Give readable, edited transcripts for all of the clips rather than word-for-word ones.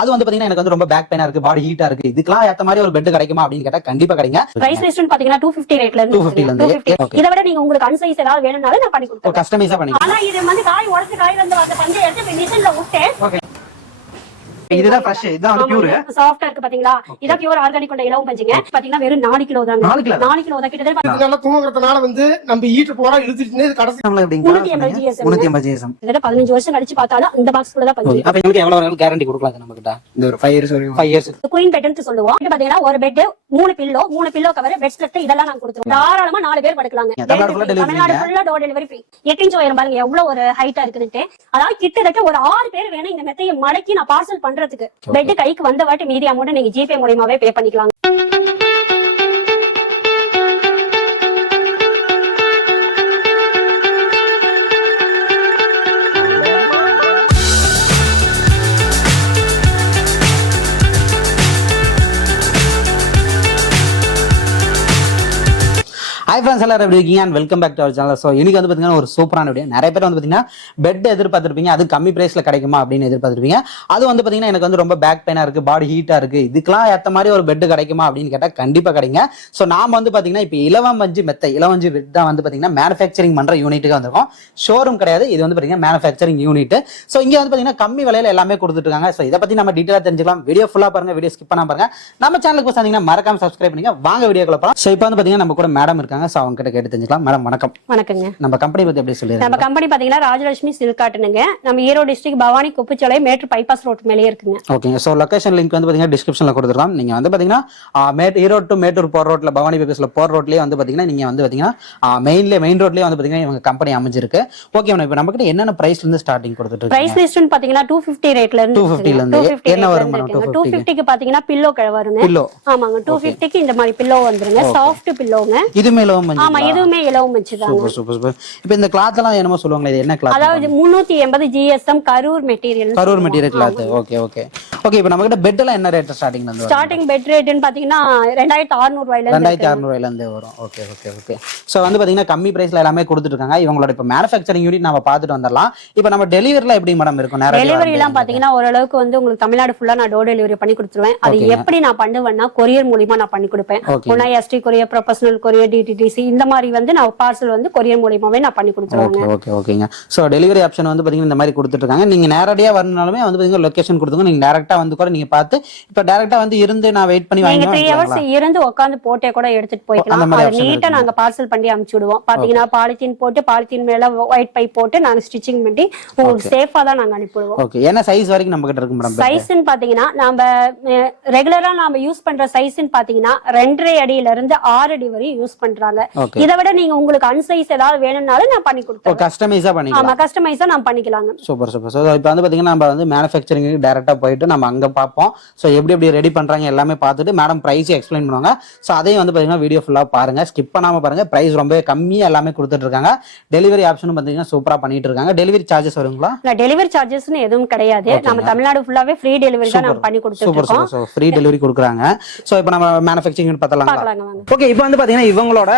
அது வந்து பாத்தீங்கன்னா எனக்கு வந்து ரொம்ப பேக் பெயினா இருக்கு, பாடி ஹீட்டா இருக்கு, இதுக்கெல்லாம் ஏத்த மாதிரி ஒரு பெட் கிடைக்குமா அப்படின்னு கேட்டா கண்டிப்பா கிடைங்க. பிரைஸ் லிஸ்ட் பாத்தீங்கன்னா 250 ரேட்ல இருந்து 250. இத விட நீங்க உங்களுக்கு அன்சைஸ் ஏதாவது வேணும்னாலும் நான் பண்ணி கொடுப்பேன், கஸ்டமைஸா பண்ணி. ஆனா இது வந்து காய் உடைச்சு காய் வந்து அந்த பஞ்சை எடுத்து மிஷின்ல விட்டு இதுதான் ஃப்ரெஷ், இதுதான் வந்து பியூர் சாஃப்ட்டா இருக்கு பாத்தீங்களா. இத பியூர் ஆர்கானிக் கொண்ட இலவம் பஞ்சுங்க. பாத்தீங்கன்னா வெறும் 4 கிலோ தாங்க. 4 கிலோ தான் கிட்டத்தட்ட. இதனால தூங்குறதுனால வந்து நம்ம ஈட்டு போறா இழுத்துட்டே கடைசி நம்மள எப்படிங்க 380 GSM 380 GSM கிட்டத்தட்ட 15 வருஷம் கழிச்சு பார்த்தாலும் அந்த பாக்ஸ் குள்ள தான் பஞ்சு. அப்ப உங்களுக்கு எவ்வளவு கேரண்டி கொடுக்கலாம் நம்ம கிட்ட? இந்த ஒரு 5 இயர்ஸ் வரைக்கும் 5 இயர்ஸ் குயின் பெட்னு சொல்லுவோம். இது பாத்தீங்கன்னா ஒரு bed 3 pillow cover bed spread இதெல்லாம் நாங்க கொடுத்துருவோம். தாராளமா 4 பேர் படுக்கலாங்க. தமிழ்நாடு ஃபுல்லா டோர் டெலிவரி ஃப்ரீ. 8 இன்ச் உயரம் பாருங்க எவ்வளவு ஒரு ஹைட்டா இருக்குன்னு. அதாவது கிட்டத்தட்ட ஒரு 6 பேர் வேணும் இந்த மெத்தையை மடக்கி நான் பார்சல் பண்றதுக்கு. பெட் கைக்கு வந்த வாட்டி மீதி அமௌண்ட் நீங்க ஜிபே மூலமாவே பே பண்ணிக்கலாம். ஹாய் ஃப்ரெண்ட்ஸ், எல்லாரும் எப்படி இருக்கீங்க? And welcome back to our channel. So இன்னைக்கு வந்து பார்த்தீங்கன்னா ஒரு சூப்பரான வீடியோ. நிறைய பேர் வந்து பார்த்தீங்கன்னா பெட் எதிர்பார்த்துருப்பீங்க, அது கம்மி பிரைஸ்ல கிடைக்குமா அப்படின்னு எதிர்பார்த்துருப்பீங்க. அது வந்து பார்த்தீங்கன்னா எனக்கு வந்து ரொம்ப பேக் பெயினா இருக்கு, பாடி ஹீட்டா இருக்கு, இதுக்கெல்லாம் ஏற்ற மாதிரி ஒரு பெட் கிடைக்குமா அப்படின்னு கேட்டால் கண்டிப்பாக கிடைங்க. ஸோ நாம வந்து பார்த்தீங்கன்னா இப்போ இலவம்பஞ்சு மெத்தை இலவஞ்சு பெட் தான் வந்து பார்த்தீங்கன்னா மேனுஃபேக்சரிங் பண்ற யூனிட்டுக்கு வந்திருக்கோம். ஷோரூம் கிடையாது, இது வந்து பார்த்தீங்கன்னா மேனுஃபேக்சரிங் யூனிட். ஸோ இங்கே வந்து பார்த்தீங்கன்னா கம்மி விலையில எல்லாமே கொடுத்துட்டு இருக்காங்க. ஸோ இதை பத்தி நம்ம டீட்டெயிலாக தெரிஞ்சுக்கலாம். வீடியோ ஃபுல்லாக பாருங்க, வீடியோ ஸ்கிப் பண்ணாம பாருங்க. நம்ம சேனலுக்கு பார்த்தீங்கன்னா மறக்காம சப்ஸ்கிரைப் பண்ணுங்க. வாங்க வீடியோக்குள்ள போகலாம். ஸோ இப்போ வந்து பார்த்தீங்கன்னா நம்ம கூட மேடம் இருக்காங்க. ஸோ அவங்க கிட்ட கேட்டு மேடம் வணக்கம். வணக்கங்க. நம்ம கம்பெனி பத்தி எப்படி சொல்லுங்க? நம்ம கம்பெனி பாத்தீங்கன்னா ராஜலட்சுமி சில்க் காட்டனுங்க. நம்ம Erode district Bhavani Kuppacholai Mettur bypass road மேலே இருக்குங்க. ஓகேங்க. சோ லொகேஷன் லிங்க் வந்து பாத்தீங்கன்னா டிஸ்கிரிப்ஷன்ல கொடுத்துறோம். நீங்க வந்து பாத்தீங்கன்னா ஈரோடு டு மேட்டூர் போற ரோட்ல பவானி பைபாஸ்ல போற ரோட்லயே வந்து பாத்தீங்கன்னா நீங்க வந்து பாத்தீங்கன்னா மெயின் ரோட்லயே வந்து பாத்தீங்கன்னா இவங்க கம்பெனி அமைஞ்சிருக்கு. ஓகே மேடம், இப்போ நம்ம கிட்ட என்னென்ன பிரைஸ்ல இருந்து ஸ்டார்டிங் கொடுத்துட்டு இருக்கீங்க? பிரைஸ் லிஸ்ட் பாத்தீங்கன்னா 250 ரேட்ல இருந்து 250 ல இருந்து என்ன வரும் மேடம்? 250 க்கு பாத்தீங்கன்னா பில்லோ வருங்க. பில்லோ ஆமாங்க. 250 க்கு இந்த மாதிரி பில்லோ வந்துருங்க. சாஃப்ட் பில்லோங்க. இதுமே இலவம் மஞ்சு. ஆமா, இதுவுமே இலவம் மஞ்சு தான். Super super super. இப்போ இந்த கிளாத் எல்லாம் என்னமோ சொல்லுவாங்க, இது என்ன கிளாத்? அதாவது 380 GSM Karur material. Karur material cloth. Okay okay okay. இப்போ நம்ம கிட்ட பெட் எல்லாம் என்ன ரேட் ஸ்டார்டிங்ல இருந்து வரும்? ஸ்டார்டிங் பெட் ரேட்னு பாத்தீங்கன்னா 2600 ரூபாயில இருந்து 2600 ரூபாயில இருந்து வரும். Okay okay okay. சோ வந்து பாத்தீங்கன்னா கம்மி பிரைஸ்ல எல்லாமே கொடுத்துட்டு இருக்காங்க. இவங்களோட இப்ப மேனுஃபேக்சரிங் யூனிட் நம்ம பார்த்துட்டு வந்துடலாம். இப்போ நம்ம டெலிவரில எப்படி மேடம் இருக்கும்? டெலிவரி எல்லாம் பாத்தீங்கன்னா ஓரளவுக்கு வந்து உங்களுக்கு தமிழ்நாடு ஃபுல்லா நான் டோர் டெலிவரி பண்ணி கொடுத்துருவேன். அது எப்படி நான் பண்ணுவேன்னா கொரியர் மூலமா நான் பண்ணி கொடுப்பேன். ST courier, professional courier, DTDC இந்த மாதிரி வந்து நான் பார்சல் வந்து கொரியர் மூலமாவே நான் பண்ணி கொடுத்துருவேன். ஓகே ஓகேங்க. சோ டெலிவரி ஆப்ஷன் வந்து பாத்தீங்கன்னா இந்த மாதிரி கொடுத்துட்டு இருக்காங்க. நீங்க நேரடியா வரணும்னாலுமே வந்து பாத்தீங்கன்னா லொகேஷன் கொடுத்துங்க. நீங்க டைரக்டா வந்து கூட நீங்க பார்த்து இப்ப டைரக்டா வந்து இருந்து நான் வெயிட் பண்ணி வாங்க. நீங்க 3 hours இருந்து உட்கார்ந்து போட்டே கூட எடுத்துட்டு போய்க்கலாம். அது நீட்டா நாங்க பார்சல் பண்ணி அனுப்பிச்சு விடுவோம். பாத்தீங்கன்னா பாலித்தீன் போட்டு பாலித்தீன் மேல ஒயிட் பை போட்டு நாங்க ஸ்டிச்சிங் பண்ணி உங்களுக்கு சேஃபா தான் நாங்க அனுப்பிடுவோம். ஓகே. என்ன சைஸ் வரைக்கும் நம்ம கிட்ட இருக்கு மேடம்? சைஸ்ன்னு பாத்தீங்கன்னா நாம ரெகுலரா நாம யூஸ் பண்ற சைஸ்ன்னு பாத்தீங்கன்னா 2.5 அடியில இருந்து 6 அடி வரை யூஸ் பண்றாங்க. இத விட நீங்க உங்களுக்கு அன்சைஸ் ஏதாவது வேணும்னாலும் நான் பண்ணி கொடுப்பேன். கஸ்டமைஸா பண்ணிக்கலாம். ஆமா, கஸ்டமைஸா நான் பண்ணிக்கலாங்க. Super super. சோ இப்போ வந்து பாத்தீங்கன்னா நம்ம வந்து மேனுஃபேக்சரிங் டைரக்டா போயிட்டு நம்ம அங்க பாப்போம். சோ எப்படி ரெடி பண்றாங்க எல்லாமே பார்த்துட்டு மேடம் பிரைஸ் எக்ஸ்பிளைன் பண்ணுவாங்க. சோ அதையும் வந்து பாத்தீங்கன்னா வீடியோ ஃபுல்லா பாருங்க, ஸ்கிப் பண்ணாம பாருங்க. பிரைஸ் ரொம்ப கம்மியா எல்லாமே கொடுத்துட்டு இருக்காங்க. டெலிவரி ஆப்ஷனும் பாத்தீங்கன்னா சூப்பரா பண்ணிட்டு இருக்காங்க. டெலிவரி சார்ஜஸ் வருங்களா? இல்ல, டெலிவரி சார்ஜஸ்னு எதுவும் கிடையாது. நம்ம தமிழ்நாடு ஃபுல்லாவே ஃப்ரீ டெலிவரி தான் நம்ம பண்ணி கொடுத்துட்டு இருக்கோம். சோ ஃப்ரீ டெலிவரி கொடுக்குறாங்க. சோ இப்போ நம்ம மேனுஃபேக்சரிங் பார்த்தலாம். ஓகே. இப்போ வந்து பாத்தீங்கன்னா இவங்களோட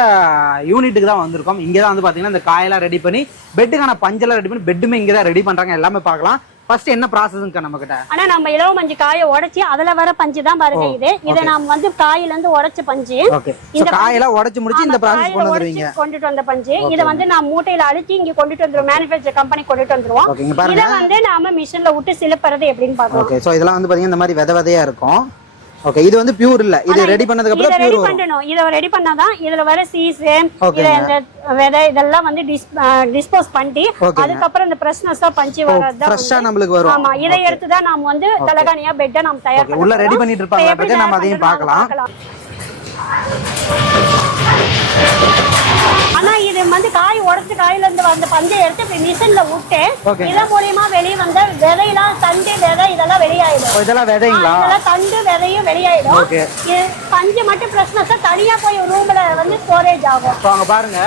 யூனிட்டுக்கு தான் வந்திருக்கோம். இங்க தான் வந்து பாத்தீங்கன்னா இந்த காயெல்லாம் ரெடி பண்ணி பெட்டுக்கான பஞ்செல்லாம் ரெடி பண்ணி பெட்டுமே இங்க தான் ரெடி பண்றாங்க. எல்லாமே பார்க்கலாம். ஃபர்ஸ்ட் என்ன ப்ராசஸ்ங்க நம்ம கிட்ட? ஆனா நம்ம இலவ மஞ்சு காயை உடைச்சி அதுல வர பஞ்சு தான் பாருங்க இது. இத நாம வந்து காயில இருந்து உடைச்ச பஞ்சு. ஓகே. இந்த காயெல்லாம் உடைச்சு முடிச்சு இந்த ப்ராசஸ் கொண்டுட்டு வந்த பஞ்சு. இத வந்து நான் மூட்டையில அழுத்தி இங்க கொண்டுட்டு வந்துருவோம். மேனுஃபேக்சர் கம்பெனி கொண்டுட்டு வந்துருவோம். இத வந்து நாம மிஷின்ல விட்டு சிலுப்பறது எப்படின்னு பார்க்கலாம். ஓகே. சோ இதெல்லாம் வந்து பாத்தீங்கன்னா இந்த மாதிரி விதையா இருக்கும். ஓகே. இது வந்து பியூர் இல்ல, இது ரெடி பண்ணதுக்கு அப்புறம் பியூர் வரும். பண்ணனும். இத ரெடி பண்ணாதான் இதுல வர சீஸ் இத இந்த விதை இதெல்லாம் வந்து டிஸ்போஸ் பண்ணி அதுக்கு அப்புறம் இந்த ஃப்ரெஷ்னஸா பஞ்சி வரதா ஃப்ரெஷ்ஷா நமக்கு வரும். ஆமா, இத எடுத்து தான் நாம வந்து தலகாணியா பெட்ட நாம தயார் பண்ணி உள்ள ரெடி பண்ணிட்டு இருப்பாங்க. நாம அதையும் பார்க்கலாம். ஆனா இது வந்து காய் உடைச்சு காயில இருந்து வந்த பஞ்சை எடுத்து மிஷின்ல விட்டு இத மூலமா வெளிய வந்த விதையெல்லாம் தண்டு விதை இதெல்லாம் வெளியாயிடும். இதெல்லாம் விதைங்களா? இதெல்லாம் தண்டு விதையும் வெளியாயிடும். இது பஞ்சு மட்டும் ஃப்ரெஷ்னஸா தனியா போய் ரூம்ல வந்து ஸ்டோரேஜ் ஆகும். வாங்க பாருங்க.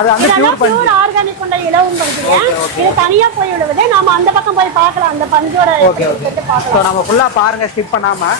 அது அந்த பியூர் ஆர்கானிக் கொண்ட இலவம் பஞ்சு. இது தனியா போய் விடுவது. நாம அந்த பக்கம் போய் பார்க்கலாம். அந்த பஞ்சோட பார்க்கலாம். சோ நாம ஃபுல்லா பாருங்க, ஸ்கிப் பண்ணாம.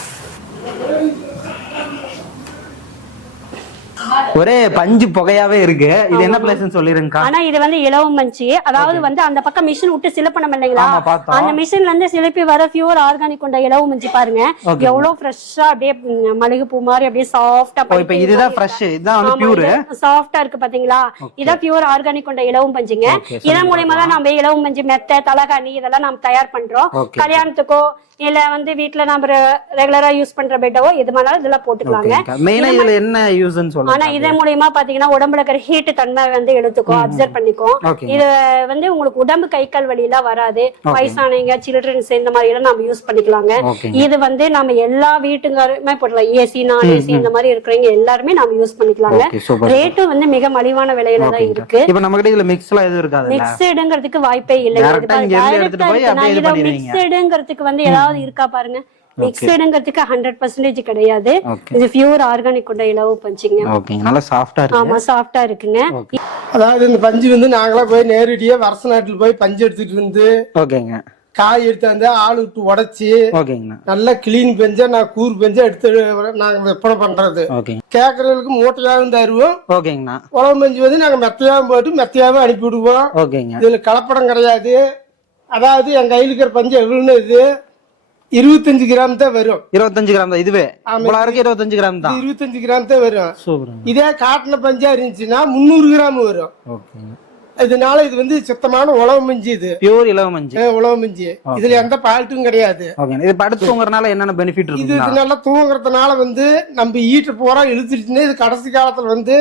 ஒரே பஞ்சு புகையாவே இருக்கு. இது என்ன பிளேஸ்னு சொல்லிருங்கக்கா. ஆனா இது வந்து இலவமஞ்சி, அதாவது வந்து அந்த பக்கம் மிஷின் விட்டு சிலப்பணம் இல்லைங்களா, ஆமா, பார்த்தோம். அந்த மிஷின்ல இருந்து சிலப்பி வர பியூர் ஆர்கானிக் கொண்ட இலவமஞ்சி பாருங்க எவ்வளவு ஃப்ரெஷ்ஷா அப்படியே மளிகை பூ மாதிரி அப்படியே சாஃப்டா. இப்ப இதுதான் ஃப்ரெஷ், இதுதான் வந்து பியூர் சாஃப்டா இருக்கு பாத்தீங்களா. இதான் பியூர் ஆர்கானிக் கொண்ட இலவமஞ்சிங்க. இதன் மூலமா தான் நம்ம இலவமஞ்சி மெத்தை தலகாணி இதெல்லாம் நம்ம தயார் பண்றோம். கல்யாணத்துக்கோ இல்ல வந்து வீட்டுல நம்ம ரெகுலரா யூஸ் பண்ற பெட்டவோ எது வேணாலும் இதெல்லாம் போட்டுக்கலாங்க. மெயினா இதுல என்ன யூஸ்னு சொல்லுங்க. ஆனா இதன் மூலமா பாத்தீங்கன்னா உடம்புல இருக்கிற ஹீட் தன்மை வந்து எடுத்துக்கும், அப்சர்வ் பண்ணிக்கும். இது வந்து உங்களுக்கு உடம்பு கை கால் வலி எல்லாம் வராது. வயசானவங்க சில்ட்ரன்ஸ் இந்த மாதிரி எல்லாம் நம்ம யூஸ் பண்ணிக்கலாங்க. இது வந்து நம்ம எல்லா வீட்டுக்காருமே போடலாம். ஏசி நான் ஏசி இந்த மாதிரி இருக்கிறவங்க எல்லாருமே நம்ம யூஸ் பண்ணிக்கலாங்க. ரேட்டும் வந்து மிக மலிவான விலையில தான் இருக்கு. இப்ப நம்ம கிட்ட இதுல மிக்ஸ் எல்லாம் எதுவும் இருக்காது. மிக்ஸ்டுங்கிறதுக்கு வாய்ப்பே இல்லைங்க. மிக்ஸ்டுங்கிறதுக்கு வந்து ஏதாவது இருக்கா பாருங்க. மிக்ஸ்டுங்கிறதுக்கு 100% கிடையாது. இது பியூர் ஆர்கானிக் கொண்ட இலவு பஞ்சுங்க. ஓகே, நல்லா சாஃப்ட்டா இருக்கு. ஆமா, சாஃப்ட்டா இருக்குங்க. அதாவது இந்த பஞ்சு வந்து நாங்களா போய் நேரடியா வருஷ நாட்டுல போய் பஞ்சு எடுத்துட்டு வந்து ஓகேங்க காய் எடுத்து வந்து ஆளு விட்டு உடைச்சி ஓகேங்கண்ணா நல்லா கிளீன் பெஞ்சா நான் கூறு பெஞ்சா எடுத்து நாங்க விற்பனை பண்றது. கேக்குறவங்களுக்கு மூட்டையாவும் தருவோம். ஓகேங்கண்ணா உழவு பஞ்சு வந்து நாங்க மெத்தையாவும் போட்டு மெத்தையாவும் அனுப்பி விடுவோம். ஓகேங்க. இதுல கலப்படம் கிடையாது. அதாவது என் கையில இருக்கிற பஞ்சு எவ்வளவுன்னு இது 25 கிராம் தான் வரும். 25 கிராம் தான் இதுவே. 25 கிராம் தான். 25 கிராம் தான் வரும். சூப்பர். இதே காட்டின பஞ்சா இருந்துச்சுன்னா 300 கிராம் வரும். இதனால இது வந்து சுத்தமான உழவு மஞ்சி. இது பியூர் இலவ மஞ்சி. உழவு மஞ்சி. இதுல எந்த பால்ட்டும் கிடையாது. இது படுத்து தூங்குறதுனால என்னென்ன பெனிஃபிட் இருக்கு? இது நல்லா தூங்குறதுனால வந்து நம்ம ஈட்டு பூரா இழுத்துட்டுன்னு இது கடைசி காலத்துல வந்து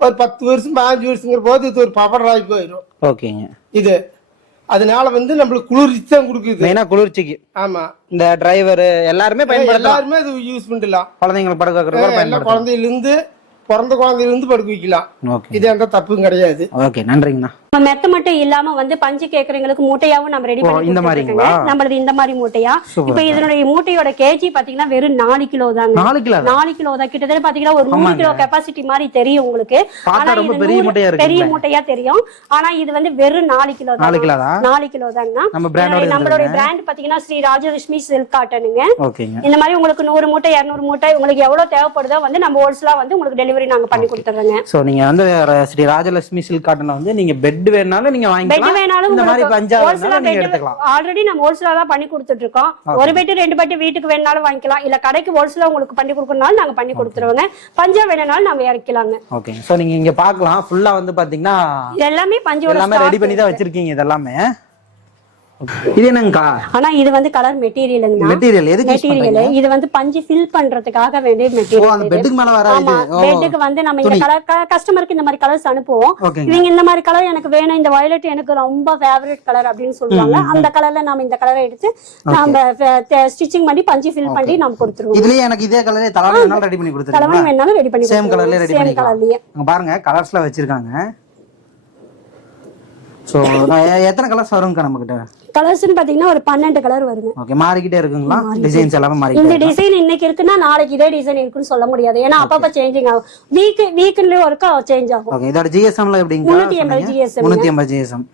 ஒரு 10 வருஷம் 15 வருஷங்கிற போது இது ஒரு பவர் ஆகி போயிடும். ஓகேங்க. இது அதனால வந்து நம்மளுக்கு குளிர்ச்சி தான் கொடுக்குது. மெயினா குளிர்ச்சிக்கு. ஆமா, இந்த டிரைவர் எல்லாருமே பயன்படுத்தலாம். எல்லாருமே இது யூஸ் பண்ணலாம். குழந்தைங்களுக்கு படுக்க வைக்கிறது கூட பயன்படுத்தலாம். குழந்தையில இருந்து பிறந்த குழந்தையில இருந்து படுக்க வைக்கலாம். இது எந்த தப்பும் கிடையாது. ஓகே, நன்றிங்கண்ணா. மெத்த மட்டும் இல்லாம வந்து பஞ்சு கேக்குறவங்களுக்கு மூட்டையாவும் நம்ம ரெடி பண்ணி இந்த மாதிரிங்களா? நம்மளது இந்த மாதிரி மூட்டையா. இப்ப இதனுடைய மூட்டையோட கேஜி பாத்தீங்கன்னா வெறும் 4 கிலோ தாங்க. 4 கிலோ தான். கிட்டத்தட்ட பாத்தீங்கன்னா ஒரு 100 கிலோ கெபாசிட்டி மாதிரி தெரியும் உங்களுக்கு. ஆனா இது பெரிய மூட்டையா தெரியும். ஆனா இது வந்து வெறும் 4 கிலோ தான். 4 கிலோ தாங்கண்ணா. நம்மளுடைய பிராண்ட் பாத்தீங்கன்னா ஸ்ரீ ராஜலட்சுமி சில்க் காட்டனுங்க. இந்த மாதிரி உங்களுக்கு 100 மூட்டை 200 மூட்டை உங்களுக்கு எவ்வளவு தேவைப்படுதோ வந்து நம்ம ஹோல்சேலா வந்து உங்களுக்கு டெலிவரி நாங்க பண்ணி கொடுத்துறோங்க. சோ நீங்க வந்து ஸ்ரீ ராஜலட்சுமி சில்க் காட்டன்ல வந்து நீங்க பெட் வேணாலும் நீங்க வாங்கிக்கலாம். பெட் வேணாலும் இந்த மாதிரி பஞ்சா வேணாலும் நீங்க எடுத்துக்கலாம். ஆல்ரெடி நம்ம ஹோல்சேலா தான் பண்ணி கொடுத்துட்டு இருக்கோம். ஒரு பெட் 2 பெட் வீட்டுக்கு வேணாலும் வாங்கிக்கலாம். இல்ல கடைக்கு ஹோல்சேலா உங்களுக்கு பண்ணி கொடுக்கறனால நாங்க பண்ணி கொடுத்துருவோங்க. பஞ்சா வேணாலும் நம்ம இறக்கலாம். ஓகே. சோ நீங்க இங்க பார்க்கலாம். ஃபுல்லா வந்து பாத்தீங்கன்னா எல்லாமே பஞ்சோட எல்லாமே ரெடி பண்ணி தான் வச்சிருக்கீங்க. இதெல்லாமே இது என்னங்கா? ஆனா இது வந்து கலர் மெட்டீரியல்ங்க. மெட்டீரியல் எதுக்கு யூஸ் பண்றீங்க? இது வந்து பஞ்சு ஃபில் பண்றதுக்காக வேண்டிய மெட்டீரியல். ஓ, அந்த பெட்டுக்கு மேல வர இது. பெட்டுக்கு வந்து நம்ம இந்த கலர் கஸ்டமருக்கு இந்த மாதிரி கலர்ஸ் அனுப்புவோம். இவங்க இந்த மாதிரி கலர் எனக்கு வேணும், இந்த வயலட் எனக்கு ரொம்ப ஃபேவரட் கலர் அப்படின்னு சொல்லுவாங்க. அந்த கலர்ல நாம இந்த கலரை எடுத்து நாம ஸ்டிச்சிங் பண்ணி பஞ்சு ஃபில் பண்ணி நாம கொடுத்துருவோம். இதுலயே எனக்கு இதே கலரே தலவாணி வேணாலும் ரெடி பண்ணி கொடுத்துருங்க. தலவாணி வேணாலும் ரெடி பண்ணி சேம் கலர்லயே ரெடி பண்ணி கொடுங்க. பாருங்க கலர்ஸ்ல வச்சிருக்காங்க. சோ எத்தனை கலர்ஸ் வரும்க்கா நம்ம கிட்ட? கலர்ஸ்னு பாத்தீங்கன்னா ஒரு 12 கலர் வருங்க. ஓகே. மாறிக்கிட்டே இருக்குங்களா? டிசைன்ஸ் எல்லாமே மாறிக்கிட்டே. இந்த டிசைன் இன்னைக்கு இருக்குன்னா நாளைக்கு இதே டிசைன் இருக்குன்னு சொல்ல முடியாது. ஏன்னா அப்பப்ப சேஞ்சிங் ஆகும். வீக்லி ஒருக்கா சேஞ்ச் ஆகும். ஓகே. இதோட ஜிஎஸ்எம்ல எப்படிங்க? 380 ஜிஎஸ்எம்.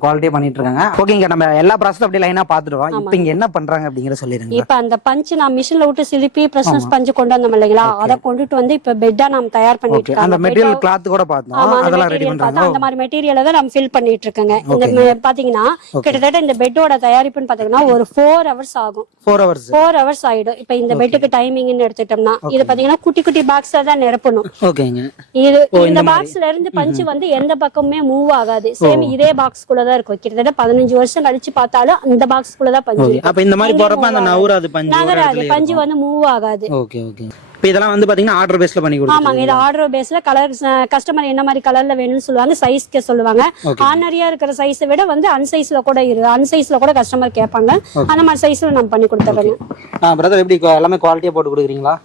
குவாலிட்டியா பண்ணிட்டு இருக்காங்க. ஓகேங்க. நம்ம எல்லா ப்ராசஸ் அப்படியே லைனா பாத்துடுவோம். இப்போ இங்க என்ன பண்றாங்க அப்படிங்கறத சொல்லிருங்க. இப்போ அந்த பஞ்ச் நான் மிஷின்ல விட்டு சிலிப்பி பிரஷஸ் பஞ்ச் கொண்டு வந்தோம் இல்லைங்களா, அத கொண்டுட்டு வந்து இப்ப பெட்டா நாம தயார் பண்ணிட்டு இருக்கோம். அந்த மெட்டீரியல் கிளாத் கூட பார்த்தோம். அதெல்லாம் ரெடி பண்றாங்க. அந்த மாதிரி மெட்டீரியலை தான் நம்ம ஃபில் பண்ணிட்டு இருக்கோங்க. இந்த பாத்தீங்கன்னா கிட்டத்தட்ட இந்த பெட்டோட தயாரிப்புன்னு பாத்தீங்கன்னா ஒரு 4 hours ஆகும். 4 hours ஆயிடும். இப்ப இந்த பெட்டுக்கு டைமிங்னு எடுத்துட்டோம்னா இது பாத்தீங்கன்னா குட்டி குட்டி பாக்ஸா தான் நிரப்பணும். ஓகேங்க. இது இந்த பாக்ஸ்ல இருந்து பஞ்ச் வந்து எந்த பக்கமுமே மூவ் ஆகாது. சேம் இதே பாக்ஸ் தான் இருக்கும். கிட்டத்தட்ட 15 வருஷம் கழிச்சு பார்த்தாலும் அந்த பாக்ஸ்க்குள்ள தான் பஞ்சு. அப்ப இந்த மாதிரி போறப்ப அந்த நவுராது பஞ்சு நகராது. பஞ்சு வந்து மூவ் ஆகாது. Okay okay. இப்போ இதெல்லாம் வந்து பாத்தீங்கன்னா ஆர்டர் பேஸ்ல பண்ணி கொடுத்துருங்க. ஆமாங்க. இது ஆர்டர் பேஸ்ல கலர் கஸ்டமர் என்ன மாதிரி கலர்ல வேணும்னு சொல்லுவாங்க, சைஸ்க்கு சொல்லுவாங்க. ஆர்டினரியா இருக்கிற சைஸை விட வந்து அன்சைஸ்ல கூட இருக்கு. அன்சைஸ்ல கூட கஸ்டமர் கேட்பாங்க. அந்த மாதிரி சைஸ்ல நம்ம பண்ணி கொடுத்துறோங்க. பிரதர் எப்படி எல்லாமே குவாலிட்டியா போட்டு கொடுக்குறீங்களா?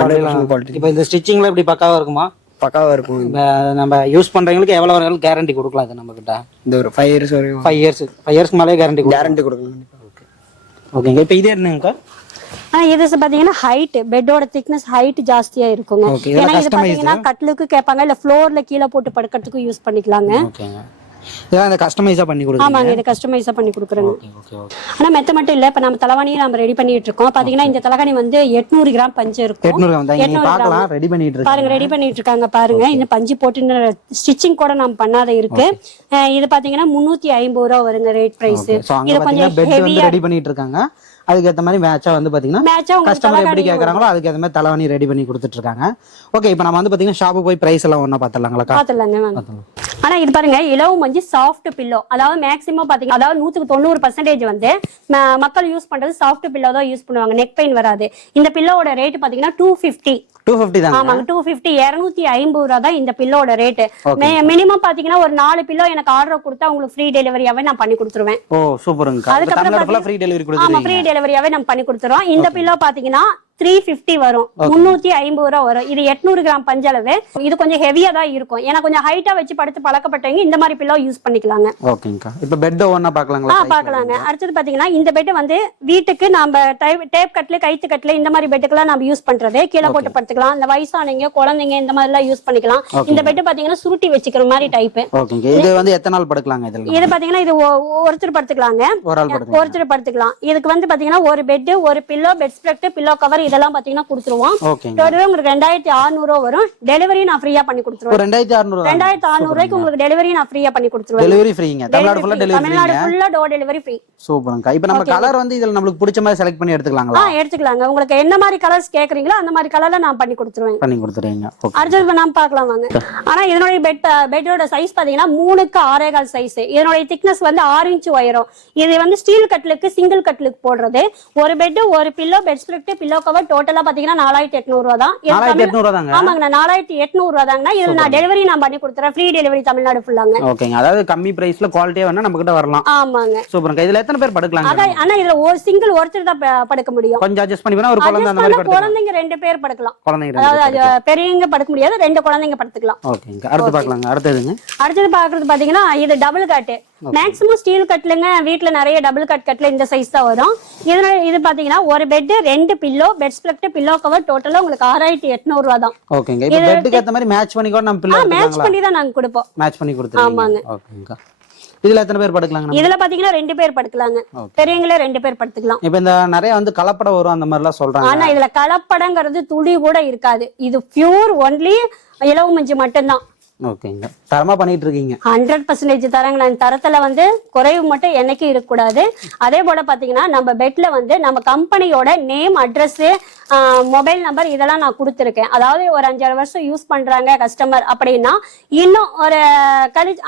100% குவாலிட்டி. இப்போ இந்த ஸ்டிச்சிங்ல எப்படி பக்காவா இருக்குமா? பக்காவா இருக்கும். நம்ம யூஸ் பண்றவங்களுக்கு எவ்வளவு வரைக்கும் கேரண்டி கொடுக்கலாம்? இது நம்ம கிட்ட இந்த ஒரு 5 years வரைக்கும். 5 yearsக்கு மேலே கேரண்டி கொடுக்கலாம். ஓகே ஓகேங்க. இப்போ இது என்னங்கக்கா? இது பாத்தீங்கன்னா ஹைட், பெட்டோட திக்னஸ் ஹைட் ஜாஸ்தியா இருக்குங்க. ஏன்னா இது பாத்தீங்கன்னா கட்லுக்கு கேட்பாங்க, இல்ல ஃப்ளோர்ல கீழே போட்டு படுக்கிறதுக்கு யூஸ் பண்ணிக்கலாங்க. இதெல்லாம் இந்த கஸ்டமைஸா பண்ணி கொடுக்குறீங்க. ஆமாங்க, இது கஸ்டமைஸா பண்ணி கொடுக்குறேங்க. Okay okay okay. ஆனா மெத்த மட்டும் இல்ல, இப்ப நம்ம தலவாணியை நம்ம ரெடி பண்ணிட்டு இருக்கோம். பாத்தீங்கன்னா இந்த தலகாணி வந்து 800 கிராம் பஞ்சு இருக்கும். 800 கிராம் தான் நீங்க பார்க்கலாம் ரெடி பண்ணிட்டு இருக்காங்க. பாருங்க ரெடி பண்ணிட்டு இருக்காங்க பாருங்க. இந்த பஞ்சு போட்டு ஸ்டிச்சிங் கூட நம்ம பண்ணாத இருக்கு. இது பாத்தீங்கன்னா 350 ரூபா வருங்க ரேட் பிரைஸ். இது கொஞ்சம் பெட் வந்து ரெடி பண்ணிட்டு இருக்காங்க. அதுக்கு ஏத்த மாதிரி மேட்சா வந்து பாத்தீங்கன்னா கஸ்டமர் எப்படி கேக்குறாங்களோ அதுக்கு ஏத்த மாதிரி தலவாணி ரெடி பண்ணி கொடுத்துட்டு இருக்காங்க. ஓகே, இப்போ நம்ம வந்து பாத்தீங்கன்னா ஷாப்பு போய் பிரைஸ் எல்லாம் ஒண்ணா பாத்துடலாங்களா? பாத்துடலாங்க. ஆனா இது பாருங்க இலவு மஞ்சு சாஃப்ட் பில்லோ, அதாவது மேக்ஸிமம் பாத்தீங்கன்னா அதாவது 190% வந்து மக்கள் யூஸ் பண்றது சாஃப்ட் பில்லோ தான் யூஸ் பண்ணுவாங்க. நெக் பெயின் வராது. இந்த பில்லோட ரேட் பாத்தீங்கன்னா 250 தான். ஆமாங்க 250 250 ரூபா தான் இந்த பில்லோட ரேட். மினிமம் பாத்தீங்கன்னா ஒரு 4 பில்லோ எனக்கு ஆர்டர் கொடுத்தா உங்களுக்கு ஃப்ரீ டெலிவரியாவே நான் பண்ணி கொடுத்துருவேன். ஓ சூப்பருங்க. அதுக்கப்புறம் ஃப்ரீ டெலிவரி கொடுத்துருவீங்க. ஆமா ஃப்ரீ டெலிவரியாவே நம்ம பண்ணி கொடுத்துறோம். இந்த பில்லோ பாத்தீங்கன்னா 350 வரும், 350 ரூபா வரும். இது 800 கிராம் பஞ்சளவு. இது கொஞ்சம் ஹெவியா தான் இருக்கும். ஏன்னா கொஞ்சம் ஹைட்டா வச்சு படுத்து பழக்கப்பட்டவங்க இந்த மாதிரி பில்லோ யூஸ் பண்ணிக்கலாங்க. ஓகேங்கா. இப்போ பெட் ஒண்ணா பார்க்கலாங்களா? பார்க்கலாங்க. அடுத்து பாத்தீங்கன்னா இந்த பெட் வந்து வீட்டுக்கு நாம டேப் கட்ல கைத்து கட்ல இந்த மாதிரி பெட்டுக்கெல்லாம் நம்ம யூஸ் பண்றது. கீழே போட்டு படுத்துக்கலாம். இந்த வயசானவங்க குழந்தைங்க இந்த மாதிரி எல்லாம் யூஸ் பண்ணிக்கலாம். இந்த பெட் பாத்தீங்கன்னா சுருட்டி வச்சுக்கிற மாதிரி டைப். ஓகேங்க. இது வந்து எத்தனை நாள் படுக்கலாங்க இதெல்லாம்? இது பாத்தீங்கன்னா இது ஒருத்தர் படுத்துக்கலாங்க. ஒருத்தர் படுத்துக்கலாம். இதுக்கு வந்து பாத்தீங்கன்னா ஒரு பெட், ஒரு pillow, bed spread, pillow cover இதெல்லாம் பாத்தீங்கன்னா கொடுத்துருவோம். டோட்டலா உங்களுக்கு 2600 ரூபா வரும். டெலிவரி நான் ஃப்ரீயா பண்ணி கொடுத்துருவேன். 2600 ரூபாய்க்கு உங்களுக்கு டெலிவரி நான் ஃப்ரீயா பண்ணி கொடுத்துருவேன். டெலிவரி ஃப்ரீங்க. தமிழ்நாடு ஃபுல்லா டெலிவரி. தமிழ்நாடு ஃபுல்லா டோர் டெலிவரி ஃப்ரீ. சூப்பர்ங்க. இப்போ நம்ம கலர் வந்து இதல நமக்கு பிடிச்ச மாதிரி செலக்ட் பண்ணி எடுத்துக்கலாங்களா? எடுத்துக்கலாங்க. உங்களுக்கு என்ன மாதிரி கலர்ஸ் கேக்குறீங்களோ அந்த மாதிரி கலர்ல நான் பண்ணி கொடுத்துருவேன். பண்ணி கொடுத்துறீங்க. அடுத்து நாம பார்க்கலாம் வாங்க. ஆனா இதனுடைய பெட்டோட சைஸ் பாத்தீங்கன்னா 3க்கு 6.25 சைஸ். இதனுடைய திக்னஸ் வந்து 6 இன்ச் உயரம். இது வந்து ஸ்டீல் கட்லுக்கு சிங்கிள் கட்லுக்கு போடுறது. ஒரு பெட், ஒரு pillow, bed spread, pillow cover டோட்டலா பாத்தீங்கன்னா 4800 ரூபா தான். 4800 தாங்க. ஆமாங்க 4800 ரூபா தாங்க. இதுல நான் டெலிவரி நான் பண்ணி கொடுத்துறேன். ஃப்ரீ டெலிவரி தமிழ்நாடு ஃபுல்லாங்க. ஓகேங்க. அதாவது கம்மி பிரைஸ்ல குவாலிட்டியா வேணா நம்ம கிட்ட வரலாம். ஆமாங்க. சூப்பர்ங்க. இதுல எத்தனை பேர் படுக்கலாங்க? ஆனா இதுல ஒரு சிங்கிள் ஒருத்தர் தான் படுக்க முடியும். கொஞ்சம் அட்ஜஸ்ட் பண்ணி வேணா ஒரு குழந்தை அந்த மாதிரி படுக்கலாம். குழந்தைங்க 2 பேர் படுக்கலாம். குழந்தைங்க அதாவது பெரியவங்க படுக்க முடியாது, 2 குழந்தைங்க படுத்துக்கலாம். ஓகேங்க. அடுத்து பார்க்கலாங்க. அடுத்ததுங்க. அடுத்து பாக்குறது பாத்தீங்கன்னா இது டபுள் கட். மேக்ஸிமம் ஸ்டீல் கட்லுங்க வீட்ல நிறைய டபுள் கட்ல இந்த சைஸ் தான் வரும். இது பாத்தீங்கன்னா ஒரு bed, 2 pillow, bed spread, pillow cover டோட்டலா உங்களுக்கு 6800 ரூபா தான். ஓகேங்க. இப்போ பெட்க்கு ஏத்த மாதிரி மேட்ச் பண்ணி கூட நம்ம பில்லோ மேட்ச் பண்ணி தான் நாங்க கொடுப்போம். மேட்ச் பண்ணி கொடுத்துருவீங்க. ஆமாங்க. ஓகேங்க. இதுல எத்தனை பேர் படுக்கலாங்க? இதுல பாத்தீங்கன்னா 2 பேர் படுக்கலாங்க. பெரியவங்களே 2 பேர் படுத்துக்கலாம். இப்போ இந்த நிறைய வந்து கலப்படம் வரும் அந்த மாதிரி எல்லாம் சொல்றாங்க. ஆனா இதுல கலப்படங்கிறது துளி கூட இருக்காது. இது பியூர் ஒன்லி இலவு மஞ்சு மட்டும்தான். ஓகேங்க. தரமா பண்ணிட்டு இருக்கீங்க. 100% தரங்க. நான் தரத்துல வந்து குறைவு மட்டும் என்னைக்கு இருக்கக்கூடாது. அதே போல பாத்தீங்கன்னா நம்ம பெட்ல வந்து நம்ம கம்பெனியோட நேம், அட்ரஸ், மொபைல் நம்பர் இதெல்லாம் நான் கொடுத்துருக்கேன். அதாவது ஒரு 5-6 வருஷம் யூஸ் பண்றாங்க கஸ்டமர் அப்படின்னா இன்னும் ஒரு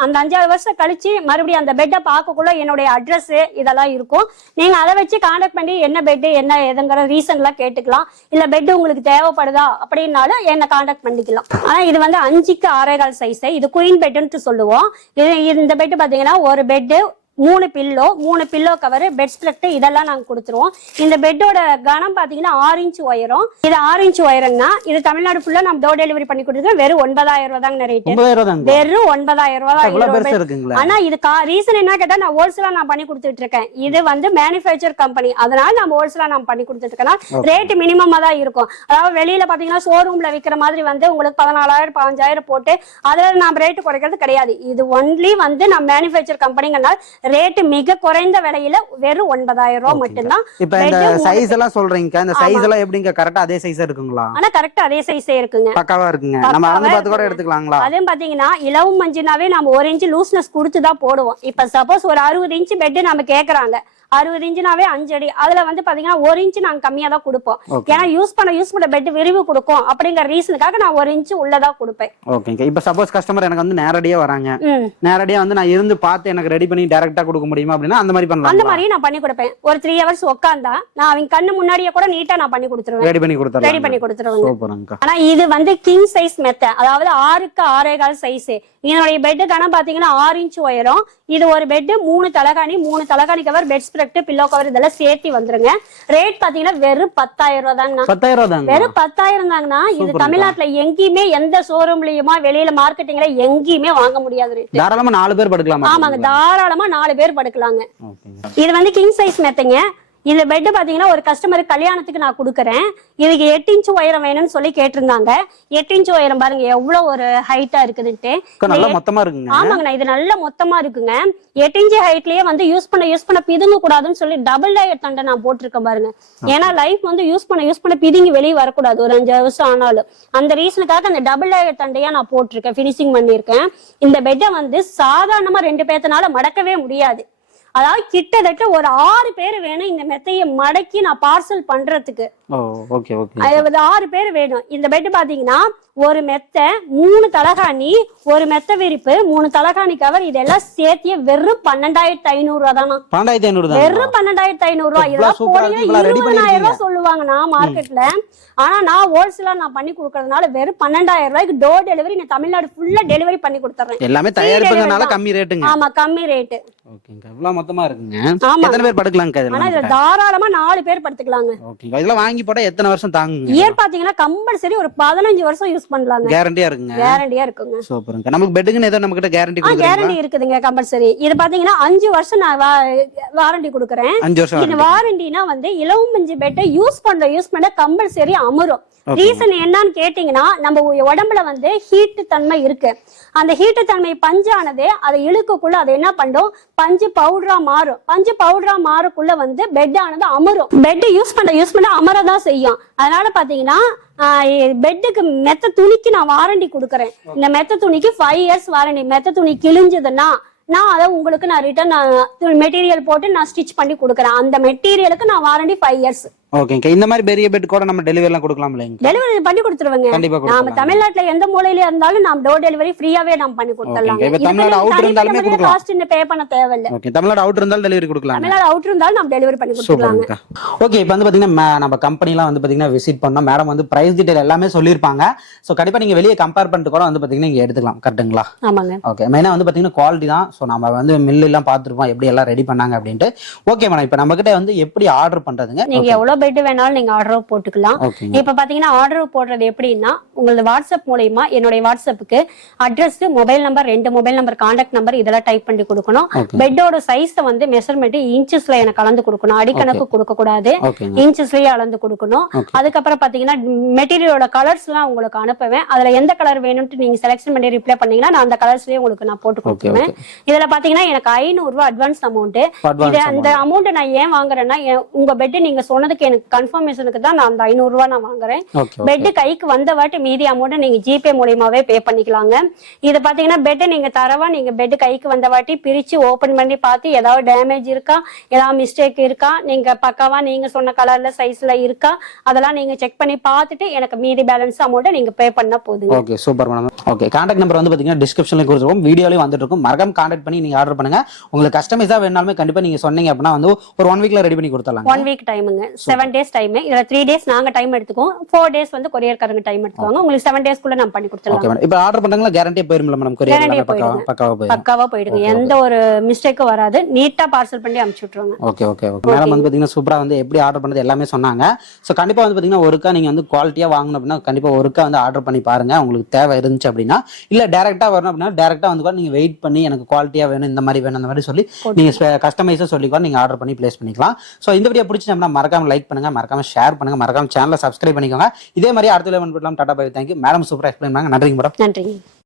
அந்த 5-6 வருஷம் கழிச்சு மறுபடியும் அந்த பெட்டை பார்க்கக்குள்ள என்னுடைய அட்ரஸ் இதெல்லாம் இருக்கும். நீங்க அதை வச்சு கான்டாக்ட் பண்ணி என்ன பெட் என்ன எதுங்கிற ரீசன் எல்லாம் கேட்டுக்கலாம். இல்ல பெட் உங்களுக்கு தேவைப்படுதா அப்படின்னாலும் என்ன கான்டாக்ட் பண்ணிக்கலாம். ஆனா இது வந்து 5க்கு 6.25 சைஸ். இது குயின் பெட்னு சொல்லுவோம். இந்த பெட் பாத்தீங்கன்னா ஒரு bed, 3 pillow cover, bed spread இதெல்லாம் நாங்க கொடுத்துருவோம். இந்த பெட்டோட கனம் பாத்தீங்கன்னா 6 இன்ச் உயரம். இது 6 இன்ச் உயரம்னா இது தமிழ்நாடு ஃபுல்லா நம்ம டோர் டெலிவரி பண்ணி கொடுத்துருக்கோம். வெறும் 9000 ரூபா தாங்க ரேட். வெறும் 9000 ரூபா. ஆனா இது ரீசன் என்ன கேட்டா நான் ஹோல்சேலா நான் பண்ணி கொடுத்துட்டு இருக்கேன். இது வந்து மேனுஃபேக்சர் கம்பெனி, அதனால நம்ம ஹோல்சேலா நான் பண்ணி கொடுத்துட்டு இருக்கேன். ரேட் மினிமமா தான் இருக்கும். அதாவது வெளியில பாத்தீங்கன்னா ஷோரூம்ல விற்கிற மாதிரி வந்து உங்களுக்கு 14000 15,000 போட்டு அதுல நம்ம ரேட் குறைக்கிறது கிடையாது. இது ஒன்லி வந்து நம்ம மேனுஃபேக்சர் கம்பெனிங்கனால ரேட் மிக குறைந்த விலையில வெறும் 9000 ரூபாய் மட்டும்தான். இப்போ இந்த சைஸ் எல்லாம் சொல்றீங்க. இந்த சைஸ் எல்லாம் எப்படிங்க கரெக்ட்டா அதே சைஸ் இருக்குங்களா? ஆனா கரெக்ட்டா அதே சைஸே இருக்குங்க. பக்காவா இருக்குங்க. நம்ம அளந்து பார்த்து கூட எடுத்துக்கலாங்களா? அதே பாத்தீங்கன்னா இலவு மஞ்சுனாவே நம்ம 1 இன்ச் லூஸ்னஸ் கொடுத்து தான் போடுவோம். இப்ப சப்போஸ் ஒரு 60 இன்ச் பெட் நம்ம கேக்குறாங்க, 60 இன்ச்னாவே 5 அடி. அதுல வந்து பாத்தீங்கன்னா 1 இன்ச் நாங்க கம்மியா தான் கொடுப்போம். ஏன்னா யூஸ் பண்ண பெட் விரிவு கொடுக்கும் அப்படிங்கிற ரீசனுக்காக நான் 1 இன்ச் உள்ளதா கொடுப்பேன். ஓகேங்க. இப்ப சப்போஸ் கஸ்டமர் எனக்கு வந்து நேரடியா வராங்க, நேரடியா வந்து நான் இருந்து பார்த்து எனக்கு ரெடி பண்ணி டைரக்டா கொடுக்க முடியுமா அப்படின்னா அந்த மாதிரி பண்ணலாம். அந்த மாதிரி நான் பண்ணி கொடுப்பேன். ஒரு 3 ஹவர்ஸ் உட்கார்ந்தா நான் அவங்க கண்ணு முன்னாடியே கூட நீட்டா நான் பண்ணி கொடுத்துருவேன். ரெடி பண்ணி கொடுத்துருவேன். ஆனா இது வந்து கிங் சைஸ் மெத்த, அதாவது 6க்கு 6.25 சைஸ். இதனுடைய பெட் கனம் பாத்தீங்கன்னா 6 இன்ச் உயரம். இது ஒரு பெட், 3 தலகாணி cover, bed spread, pillow cover இதெல்லாம் சேர்த்து வந்துருங்க. ரேட் பாத்தீங்கன்னா வெறும் 10,000 ரூபா தாங்க. 10,000 தாங்க. வெறும் 10,000 தாங்கன்னா இது தமிழ்நாட்டுல எங்கேயுமே எந்த ஷோரூம்லயுமா வெளியில மார்க்கெட்டிங்ல எங்கேயுமே வாங்க முடியாது. தாராளமா 4 பேர் படுக்கலாம். ஆமாங்க, தாராளமா 4 பேர் படுக்கலாங்க. இது வந்து கிங் சைஸ் மெத்தங்க. இந்த பெட் பாத்தீங்கன்னா ஒரு கஸ்டமர் கல்யாணத்துக்கு நான் கொடுக்குறேன். இதுக்கு 8 இன்ச் உயரம் வேணும்னு சொல்லி கேட்டிருந்தாங்க. 8 இன்ச் உயரம் பாருங்க எவ்வளவு ஒரு ஹைட்டா இருக்குதுன்ட்டு. நல்லா மொத்தமா இருக்குங்க. ஆமாங்கண்ணா, இது நல்ல மொத்தமா இருக்குங்க. 8 இன்ச் ஹைட்லயே வந்து யூஸ் பண்ண பிதுங்க கூடாதுன்னு சொல்லி டபுள் லேயர் தண்டை நான் போட்டிருக்கேன் பாருங்க. ஏன்னா லைஃப் வந்து யூஸ் பண்ண பிதுங்கி வெளியே வரக்கூடாது ஒரு 5 வருஷம் ஆனாலும். அந்த ரீசனுக்காக அந்த டபுள் லேயர் தண்டையா நான் போட்டிருக்கேன், பினிஷிங் பண்ணிருக்கேன். இந்த பெட்டை வந்து சாதாரணமா 2 பேர்த்தனால மடக்கவே முடியாது. அதாவது கிட்டத்தட்ட ஒரு 6 பேர் வேணும் இந்த மெத்தையை மடக்கி நான் பார்சல் பண்றதுக்கு. 6 பேர் வேணும். இந்த பெட் பாத்தீங்கன்னா ஒரு மெத்தை, 3 தலகாணி, ஒரு மெத்த விரிப்பு, 3 தலகாணி கவர், இதெல்லாம் சேர்த்திய வெறும் 12,500 ரூபா தானா. 12,500 வெறும் 12,500 ரூபா. இதெல்லாம் போனீங்க 20,000 ரூபாய் சொல்லுவாங்கண்ணா மார்க்கெட்ல. ஆனா நான் ஹோல்சேலா நான் பண்ணி கொடுக்கறதுனால வெறும் 12,000 ரூபாய்க்கு டோர் டெலிவரி நான் தமிழ்நாடு ஃபுல்லா டெலிவரி பண்ணி கொடுத்துறேன். எல்லாமே தயாரிப்புங்கனால கம்மி ரேட்டுங்க. ஆமா, கம்மி ரேட். ஓகேங்க. இவ்வளவு மொத்தமா இருக்குங்க. எத்தனை பேர் படுக்கலாம்ங்க இதுல? ஆனா இதுல தாராளமா 4 பேர் படுத்துக்கலாங்க. ஓகேங்க. இதெல்லாம் வாங்கி போட்டா எத்தனை வருஷம் தாங்குங்க? இயர் பாத்தீங்கன்னா கம்பல்சரி ஒரு 15 வருஷம் யூஸ் பண்ணலாங்க. கேரண்டியா இருக்குங்க. கேரண்டியா இருக்குங்க. சூப்பர்ங்க. நமக்கு பெட்டுக்குன்னு ஏதோ நமக்கிட்ட கேரண்டி கொடுக்குறீங்களா? கேரண்டி இருக்குதுங்க கம்பல்சரி. இது பாத்தீங்கன்னா 5 வருஷம் நான் வாரண்டி கொடுக்குறேன். 5 வருஷம். இந்த வாரண்டினா வந்து இலவம்பஞ்சு பெட்டை யூஸ் பண்ண கம்பல்சரி அமரும். ரீசன் என்னன்னு கேட்டீங்கன்னா, நம்ம உடம்புல வந்து ஹீட் தன்மை இருக்கு. அந்த ஹீட்டு தன்மை பஞ்சானது அதை இழுக்கக்குள்ள அதை என்ன பண்ணும், பஞ்சு பவுடரா மாறும். பஞ்சு பவுடரா மாறக்குள்ள வந்து பெட் ஆனது அமரும். பெட் யூஸ் பண்ண அமரதான் செய்யும். அதனால பாத்தீங்கன்னா பெட்டுக்கு மெத்த துணிக்கு நான் வாரண்டி கொடுக்குறேன். இந்த மெத்த துணிக்கு 5 இயர்ஸ் வாரண்டி. மெத்த துணி கிழிஞ்சதுன்னா நான் அதை உங்களுக்கு நான் ரிட்டர்ன் மெட்டீரியல் போட்டு நான் ஸ்டிச் பண்ணி கொடுக்குறேன். அந்த மெட்டீரியலுக்கு நான் வாரண்டி 5 இயர்ஸ். ஓகேங்க. இந்த மாதிரி பெரிய பெட் கூட நம்ம டெலிவரி எல்லாம் கொடுக்கலாம் இல்லைங்க? டெலிவரி பண்ணி கொடுத்துருவாங்க. நாம தமிழ்நாட்டுல எந்த மூலையில இருந்தாலும் நாம் டோர் டெலிவரி ஃப்ரீயாவே நாம் பண்ணி கொடுத்துடலாம். தமிழ்நாடு அவுட் இருந்தாலுமே கொடுக்கலாம். காஸ்ட் பே பண்ண தேவையில்லை. ஓகே. தமிழ்நாடு அவுட் இருந்தாலும் டெலிவரி கொடுக்கலாம். தமிழ்நாடு அவுட் இருந்தாலும் நாம் டெலிவரி பண்ணி கொடுத்துடலாம். ஓகே. இப்போ வந்து பாத்தீங்கன்னா நம்ம கம்பெனிலாம் வந்து பாத்தீங்கன்னா விசிட் பண்ணோம். மேடம் வந்து பிரைஸ் டீடைல் எல்லாமே சொல்லிருப்பாங்க. சோ கண்டிப்பா நீங்க வெளியே கம்பேர் பண்ணிட்டு கூட வந்து பாத்தீங்கன்னா இங்க எடுத்துக்கலாம். கரெக்ட்டுங்களா? ஆமாங்க. ஓகே. மெயினா வந்து பாத்தீங்கன்னா குவாலிட்டி தான். சோ நம்ம வந்து மில் எல்லாம் பாத்துருப்போம் எப்படி எல்லாம் ரெடி பண்ணாங்க அப்படின்ட்டு. ஓகே மேடம், இப்போ நம்ம கிட்ட வந்து எப்படி ஆர்டர் பண்றதுங்க? நீங்க எவ்வளவு பெட் வேணாலும் நீங்க ஆர்டர் போட்டுக்கலாம். இப்ப பாத்தீங்கன்னா ஆர்டர் போடுறது எப்படின்னா, உங்களது வாட்ஸ்அப் மூலமா என்னுடைய வாட்ஸ்அப்புக்கு address, mobile number, 2 mobile number, contact number இதெல்லாம் டைப் பண்ணி கொடுக்கணும். பெட்டோட சைஸ் வந்து மெஷர்மெண்ட் இன்ச்சஸ்ல எனக்கு அளந்து கொடுக்கணும். அடிக்கணக்கு கொடுக்க கூடாது, இன்ச்சஸ்லயே அளந்து கொடுக்கணும். அதுக்கப்புறம் பாத்தீங்கன்னா மெட்டீரியலோட கலர்ஸ் எல்லாம் உங்களுக்கு அனுப்புவேன். அதுல எந்த கலர் வேணும்னு நீங்க செலக்ஷன் பண்ணி ரிப்ளை பண்ணீங்கன்னா நான் அந்த கலர்ஸ்லயே உங்களுக்கு நான் போட்டு கொடுத்துருவேன். இதுல பாத்தீங்கன்னா எனக்கு 500 ரூபாய் அட்வான்ஸ் அமௌண்ட். அந்த அமௌண்ட் நான் ஏன் வாங்குறேன்னா, உங்க பெட் நீங்க சொன்னதுக்கு எனக்கு கன்ஃபர்மேஷனுக்கு தான் நான் அந்த 500 ரூபாய் நான் வாங்குறேன். பெட் கைக்கு வந்த வாட்டி மீதி அமௌண்ட் நீங்க ஜிபே மூலமாவே பே பண்ணிக்கலாங்க. இது பாத்தீங்கன்னா பெட் நீங்க தரவா நீங்க பெட் கைக்கு வந்த வாட்டி பிரிச்சு ஓபன் பண்ணி பார்த்து ஏதாவது டேமேஜ் இருக்கா, ஏதாவது மிஸ்டேக் இருக்கா, நீங்க பக்காவா நீங்க சொன்ன கலர்ல சைஸ்ல இருக்கா, அதெல்லாம் நீங்க செக் பண்ணி பார்த்துட்டு எனக்கு மீதி பேலன்ஸ் அமௌண்ட் நீங்க பே பண்ணா போதும். Okay, super madam. Okay, contact number வந்து பாத்தீங்கன்னா டிஸ்கிரிப்ஷன்ல கொடுத்துருக்கோம், வீடியோலயும் வந்துட்டு இருக்கும். மறக்காம கான்டாக்ட் பண்ணி நீங்க ஆர்டர் பண்ணுங்க. உங்களுக்கு கஸ்டமைஸா வேணாலுமே கண்டிப்பா நீங்க சொன்னீங்க அப்படின்னா வந்து ஒரு 1 வீக்ல ரெடி பண்ணி கொடுத்துடலாம். 1 வீக் டைமுங்க, 7 டேஸ் டைம். இதுல 3 டேஸ் நாங்க டைம் எடுத்துக்கோம், 4 டேஸ் வந்து கொரியர்காரங்க டைம் எடுத்துவாங்க. உங்களுக்கு 7 டேஸ்க்குள்ள நம்ம பண்ணி கொடுத்துடலாம். Okay madam. இப்போ ஆர்டர் பண்ணாங்களா கேரண்டியா போயிரும்ல மேடம்? கொரியர் பக்காவா போயிடுங்க. எந்த ஒரு மிஸ்டேக்கும் வராது. நீட்டா பார்சல் பண்ணி அனுப்பிச்சு விட்டுருவாங்க. Okay okay okay. மேடம் வந்து பாத்தீங்கன்னா சூப்பரா வந்து எப்படி ஆர்டர் பண்ணது எல்லாமே சொன்னாங்க. சோ கண்டிப்பா வந்து பாத்தீங்கன்னா ஒருக்கா நீங்க வந்து குவாலிட்டியா வாங்கணும் அப்படின்னா கண்டிப்பா ஒருக்கா வந்து ஆர்டர் பண்ணி பாருங்க. உங்களுக்கு தேவை இருந்துச்சு அப்படின்னா, இல்ல டைரக்டா வரணும் அப்படின்னா டைரக்டா வந்து கூட நீங்க வெயிட் பண்ணி எனக்கு குவாலிட்டியா வேணும், இந்த மாதிரி வேணும், அந்த மாதிரி சொல்லி நீங்க கஸ்டமைஸா சொல்லி கூட நீங்க ஆர்டர் பண்ணி பிளேஸ் பண்ணிக்கலாம். சோ இந்த வீடியோ பிடிச்சிருந்தா மறக்காம லைக் பண்ணுங்க, மறக்காம ஷேர் பண்ணுங்க, மறக்காம சேனலை சப்ஸ்கிரைப் பண்ணிக்கோங்க. இதே மாதிரி அடுத்த லெவல் பண்ணலாம். Tata bye. தேங்க்யூ மேடம், சூப்பரா எக்ஸ்பிளைன் பண்ணாங்க. நன்றிங்க மேடம். நன்றி.